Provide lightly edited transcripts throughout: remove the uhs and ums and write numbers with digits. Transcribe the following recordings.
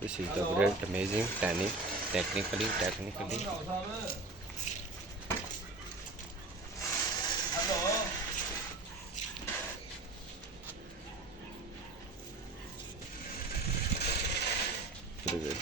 This is the great amazing technically. Pretty good.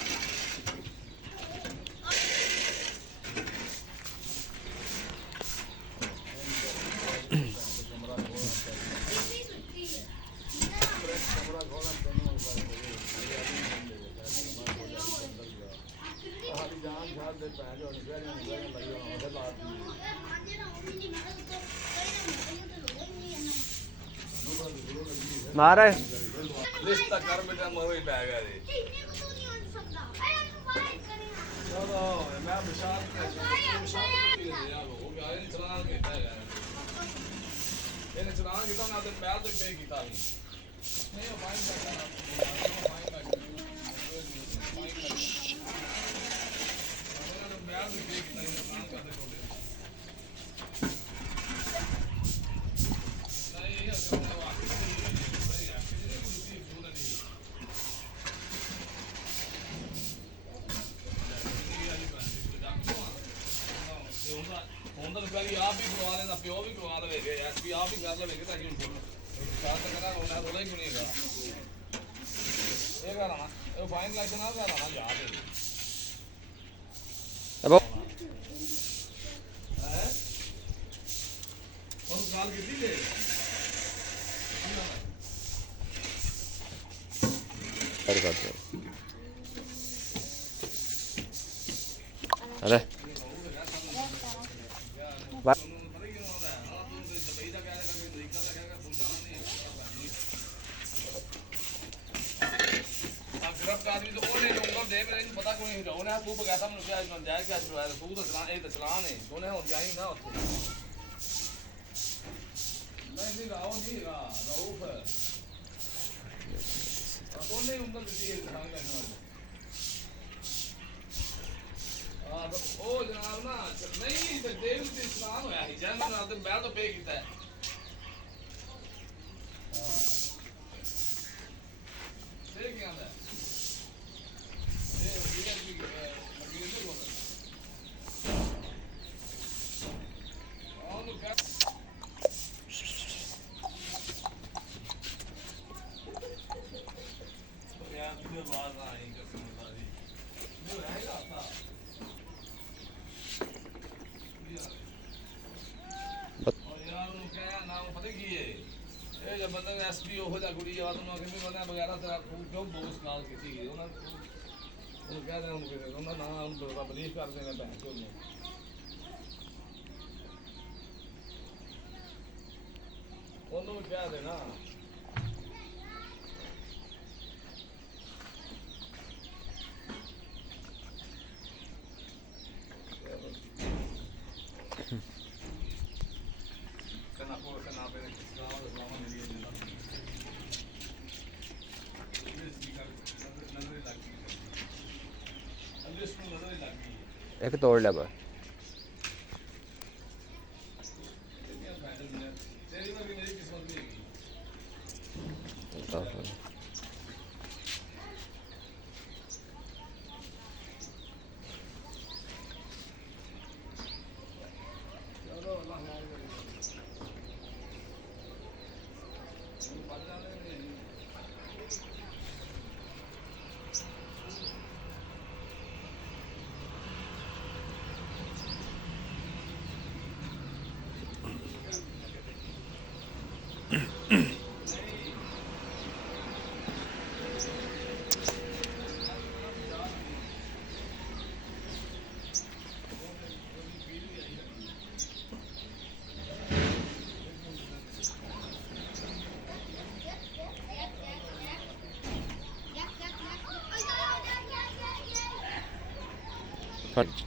मारे list तक कर बेटा मोरे पे आ गया रे चलो मैं विशाल के यार हो गया ये चलाना कहता है यार ਇਹਨੇ ਚਲਾਨ ਕੀਤਾ ਨਾ ਤੇ ਪੈਰ ਤੇ ਪੇ ਕੀਤਾ ਨਹੀਂ ਉਹ ਫਾਈਨ ਕਰਨਾ ਫਾਈਨ ਕਰਨਾ ਪੈਰ ਤੇ ਪੇ ਕੀਤਾ ਇਹ ਚਲਾਨ ਕਰਦੇ ਕੋਲੇ ਨਹੀਂ ਇਹ ਅਸਲ ਵਾ रुपया आप भी करवा लेना प्यो भी करवा लेंगे एस भी आप भी कर लेंगे ताकि साथ करा होना रोला ही नहीं ये कर रहा ये फाइन लाइसेंस ना कर रहा याद है अब हैं कौन गाल कितनी ले कर दो अरे आदमी तो ओने लूंगा दे मेरे नहीं पता कोई नहीं ओने तू बगाता मैं क्या जाए क्या चलाया तू तो चला ए तो चलान है ओने हो जाई ना उठो नहीं राव नहीं रऊफ ओने उंगल दी है ध्यान करना हां तो ओ जनाब ना नहीं तो देव से चलान होया ही जान ना तो मैं तो पे कीता है हां ठीक है ना बंदा एसपी हो जा गुड़ी याद ना कि बंदा वगैरह तेरा क्यों बोस काल की गई उन्होंने कह रहे उन्होंने ना हम तो बलीफ कर देना बहन को उन्होंने कह देना एक तोड़ ले बस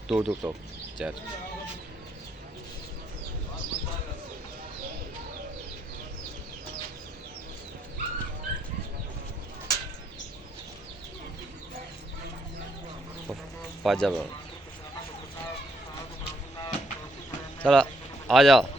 दो चार पाजा चला आ जा।